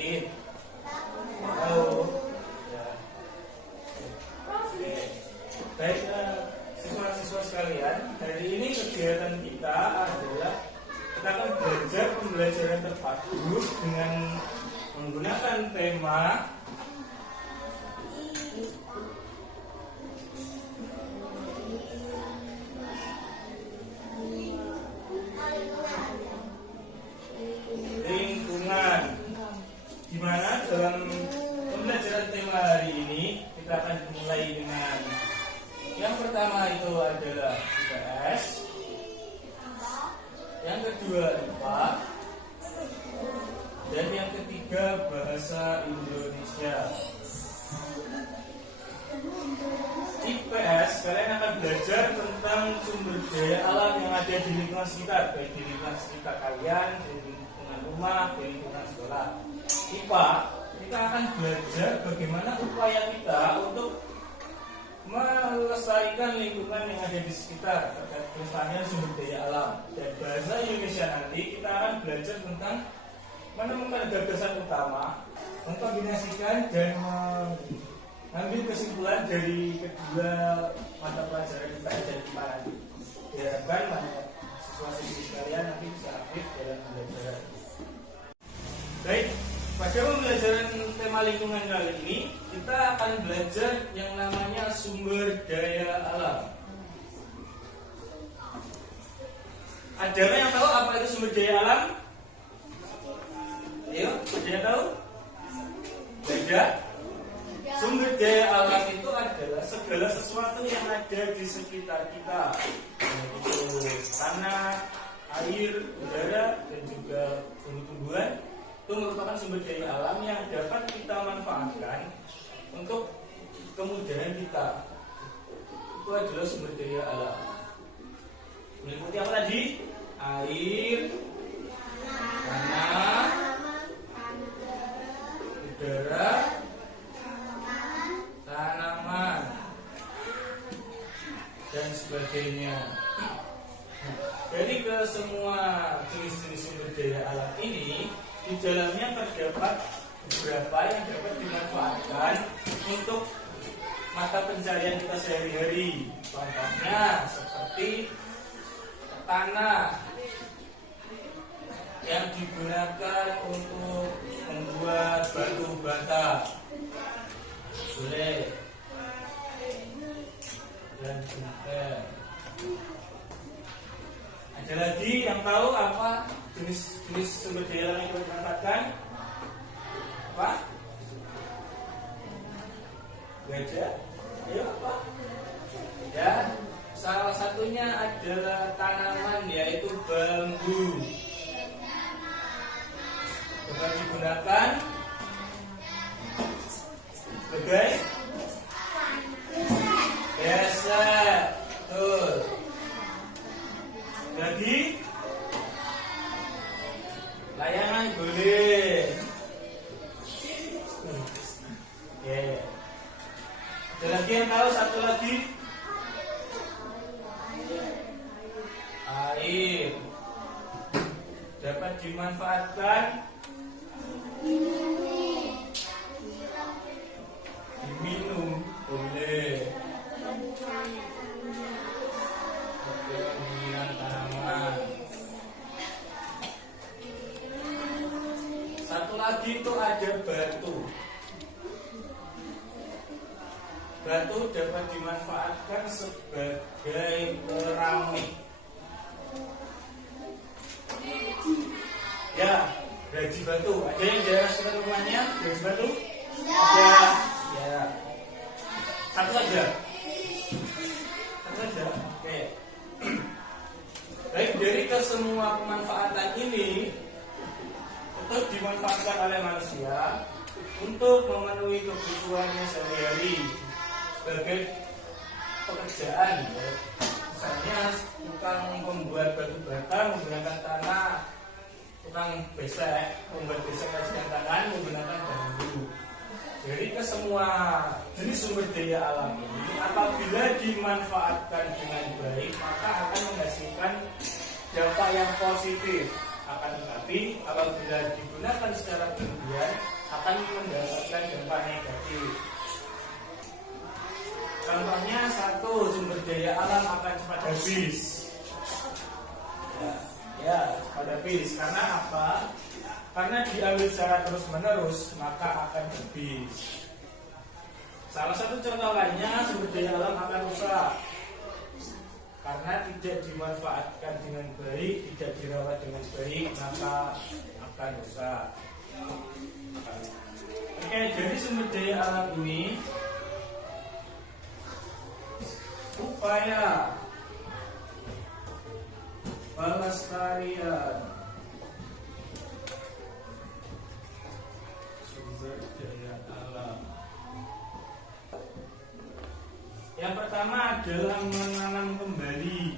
Yakin? Tahu? Ya. Oke. Baik, siswa-siswa sekalian, hari ini kegiatan kita adalah kita akan belajar pembelajaran terpadu dengan menggunakan tema lingkungan. Di mana dalam pembelajaran tema hari ini kita akan mulai dengan yang pertama itu adalah IPS, yang kedua IPA, dan yang ketiga bahasa Indonesia. IPS, kalian akan belajar tentang sumber daya alam yang ada di lingkungan sekitar, baik di lingkungan sekitar kalian, di lingkungan rumah, di lingkungan sekolah. IPA, kita akan belajar bagaimana upaya kita untuk melestarikan lingkungan yang ada di sekitar, terkait pelestarian sumber daya alam. Dan bahasa Indonesia nanti kita akan belajar tentang menemukan gagasan utama, mengkombinasikan dan mengambil kesimpulan dari kedua mata pelajaran kita dan IPA nanti. Diharapkan siswa-siswi sekalian nanti bisa aktif dalam pembelajaran. Baik, pada pembelajaran tema lingkungan kali ini kita akan belajar yang namanya sumber daya alam. Ada yang tahu apa itu sumber daya alam? Ayo, ada yang tahu? Beda. Sumber daya alam itu adalah segala sesuatu yang ada di sekitar kita, yaitu tanah, air, udara, dan juga tumbuh-tumbuhan. Itu merupakan sumber daya alam yang dapat kita manfaatkan untuk kemudahan kita. Itu adalah sumber daya alam. Meliputi apa tadi? Air, tanah, udara, tanaman, dan sebagainya. Jadi ke semua jenis-jenis sumber daya alam ini, di dalamnya terdapat beberapa yang dapat dimanfaatkan untuk mata pencarian kita sehari-hari. Contohnya seperti tanah yang digunakan untuk membuat batu bata, boleh, dan juga ada lagi yang tahu apa jenis sumber daya alam yang kita manfaatkan? Apa? Gajah? Ayo apa? Ya, salah satunya adalah tanaman, yaitu bambu. Dapat digunakan sebagai biasa, betul. Jadi layangan boleh. Yeah. Ada lagi yang tahu satu lagi? Air dapat dimanfaatkan diminum, boleh. Pemilihan tanaman. Satu lagi itu ada batu. Batu dapat dimanfaatkan sebagai keramik. Ya, gergaji batu. Ada yang daerah sekitar rumahnya gergaji batu? Ada. Ya. Satu saja. Oke. Baik, dari kesemua pemanfaatan ini itu dimanfaatkan oleh manusia untuk memenuhi kebutuhannya sehari-hari sebagai pekerjaan. Misalnya tukang pembuat batu bata menggunakan tanah, tukang besek membuat besek dengan tangan menggunakan bambu. Jadi kesemua jenis sumber daya alam ini apabila dimanfaatkan dengan baik maka akan menghasilkan dampak yang positif. Akan tetapi tapi apabila digunakan secara berlebihan akan mendapatkan dampak negatif. Contohnya satu, sumber daya alam akan cepat habis. Ya, cepat habis. Karena apa? Karena diambil secara terus menerus maka akan habis. Salah satu contoh lainnya, sumber daya alam akan rusak karena tidak dimanfaatkan dengan baik, tidak dirawat dengan baik, maka akan rusak. Oke, jadi sumber daya alam ini upaya pelestarian sumber daya alam. Yang pertama adalah menanam kembali.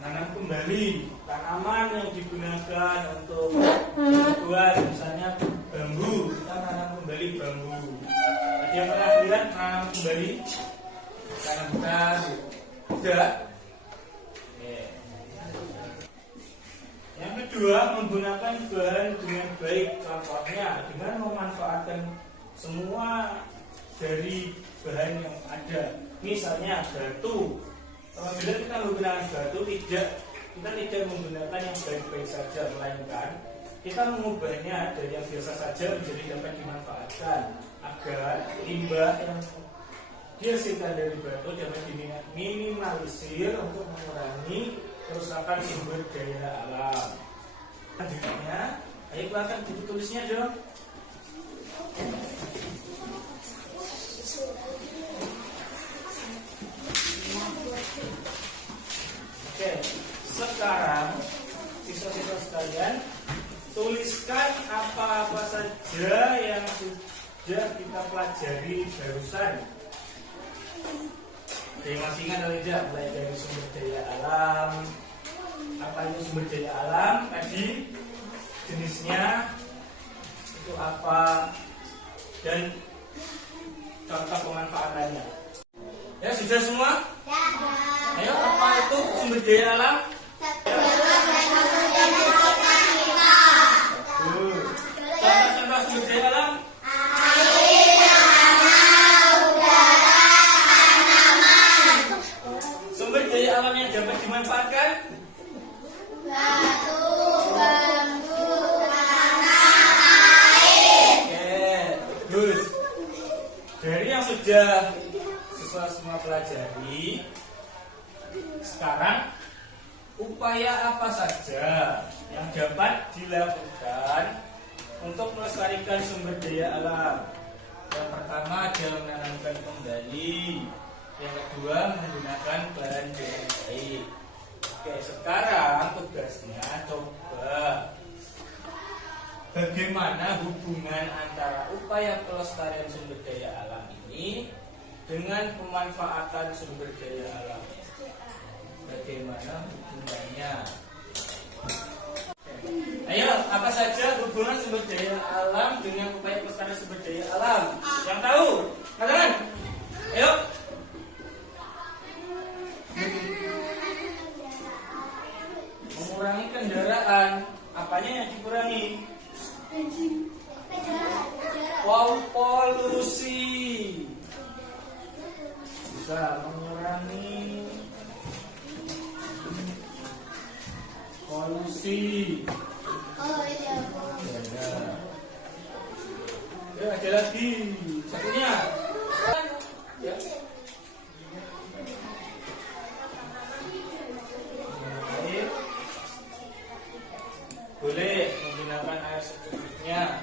Nanam kembali tanaman yang digunakan untuk tumbuhan, misalnya bambu, kita nanam kembali bambu. Ada yang pernah lihat nanam kembali tanam hutan? Tidak. Yang kedua, menggunakan bahan dengan baik. Contohnya dengan memanfaatkan semua dari bahan yang ada. Misalnya batu. Apabila kita menggunakan batu, kita tidak menggunakan yang baik-baik saja, melainkan kita mengubahnya dari yang biasa saja menjadi dapat dimanfaatkan agar limbah yang dihasilkan dari batu dapat diminimalisir untuk mengurangi kerusakan sumber daya alam. Selanjutnya, ayo keluarkan buku tulisnya dong. Oke, sekarang siswa-siswa sekalian, tuliskan apa-apa saja yang sudah kita pelajari barusan. Jadi masih ingat atau tidak? Mulai dari sumber daya alam. Apa itu sumber daya alam? Tadi jenisnya itu apa dan contoh pemanfaatannya. Ya sudah semua? Ya. Ayo, apa itu sumber daya alam? Contoh-contoh sumber daya alam. Sumber daya alam yang dapat dimanfaatkan? Batu, bambu, tanah, air. Oke, terus dari yang sudah siswa semua pelajari, sekarang upaya apa saja yang dapat dilakukan untuk melestarikan sumber daya alam? Yang pertama adalah menanamkan kembali. Yang kedua, menggunakan bahan dengan baik. Oke, sekarang tugasnya coba bagaimana hubungan antara upaya pelestarian sumber daya alam ini dengan pemanfaatan sumber daya alam. Bagaimana hubungannya? Ayo, apa saja hubungan sumber daya alam dengan upaya pelestarian sumber daya alam? Yang tahu? Katakan. Ayo. Mengurangi kendaraan. Apanya yang dikurangi? Polusi. Bisa mengurangi polusi. Ya, ada lagi satunya. Ya. Air. Boleh menggunakan air secukupnya.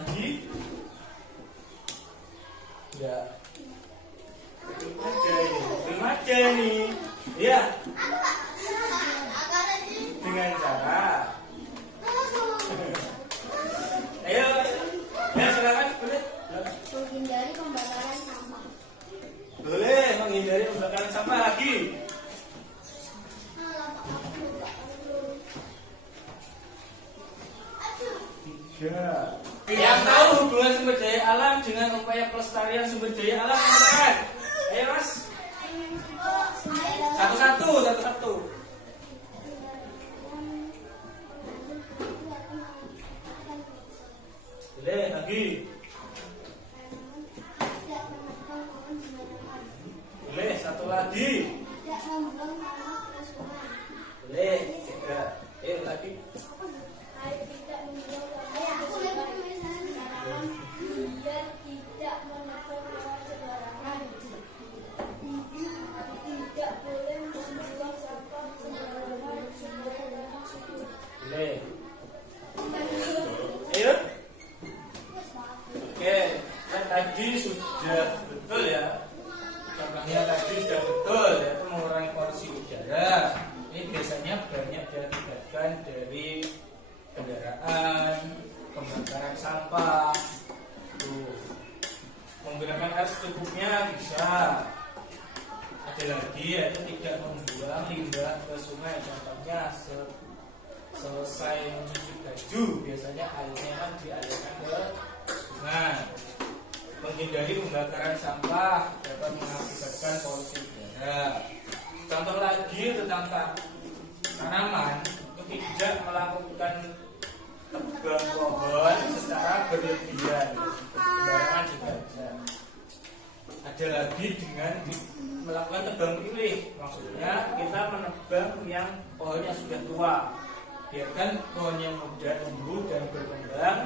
Lagi? Ya. 3. Yang tahu hubungan sumber daya alam dengan upaya pelestarian sumber daya alam kan? Ayo mas. Satu-satu. Boleh lagi. Boleh satu lagi. Boleh 3. Ayo lagi. Boleh. Ayo. Oke, kan tadi sudah betul ya. Contohnya tadi sudah betul ya, itu mengurangi polusi udara. Ini biasanya banyak diakibatkan dari kendaraan, pembakaran sampah, tuh. Menggunakan air secukupnya bisa. Ada lagi yaitu tidak membuang limbah ke sungai. Contohnya selesai mencuci baju, biasanya airnya kan dialirkan ke sungai. Menghindari pembakaran sampah dapat mengakibatkan polusi udara. Contoh lagi tentang tanaman, itu tidak melakukan tebang pohon secara berlebihan, sembarangan juga bisa. Ada lagi dengan melakukan tebang pilih, maksudnya kita menebang yang pohonnya sudah tua, biarkan pohonnya muda tumbuh dan berkembang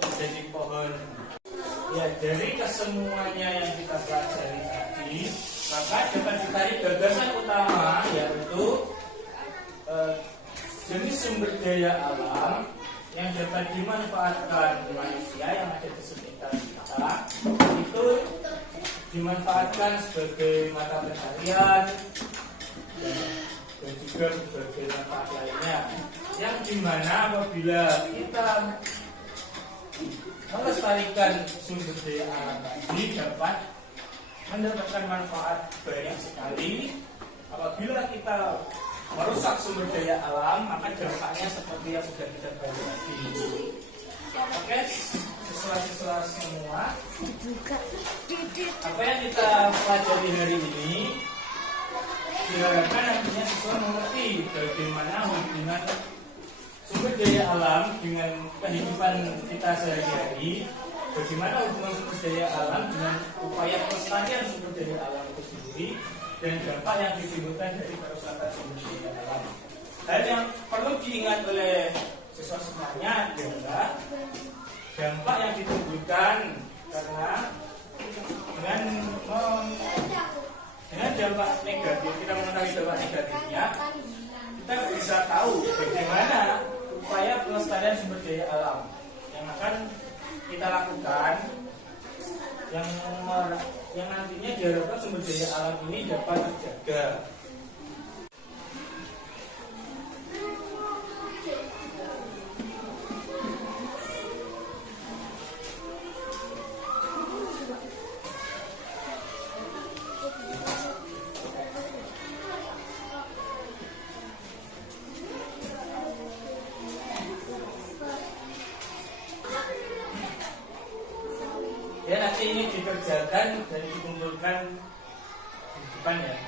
menjadi pohon. Ya, dari kesemuanya yang kita pelajari tadi, maka dapat ditarik gagasan utama yaitu jenis sumber daya alam yang dapat dimanfaatkan manusia yang ada di sekitar kita itu dimanfaatkan sebagai mata pencarian dan juga berbagai manfaat lainnya, yang dimana apabila kita melestarikan sumber daya alam tadi dapat mendapatkan manfaat banyak sekali. Apabila kita merusak sumber daya alam, maka dampaknya seperti yang sudah kita bahas tadi. Oke, siswa-siswa semua, apa yang kita pelajari hari ini diharapkan nantinya siswa mengerti bagaimana hubungan sumber daya alam dengan kehidupan kita sehari-hari, bagaimana hubungan sumber daya alam dengan upaya pelestarian sumber daya alam itu sendiri, dan dampak yang ditimbulkan dari kerusakan sumber daya alam. Dan yang perlu diingat oleh siswa semuanya adalah dampak yang ditimbulkan karena dengan dampak negatif, kita mengetahui dampak negatifnya, kita bisa tahu bagaimana upaya pelestarian sumber daya alam yang akan kita lakukan, yang nantinya diharapkan sumber daya alam ini dapat terjaga. Ya, nanti ini dikerjakan dan dikumpulkan di depan ya.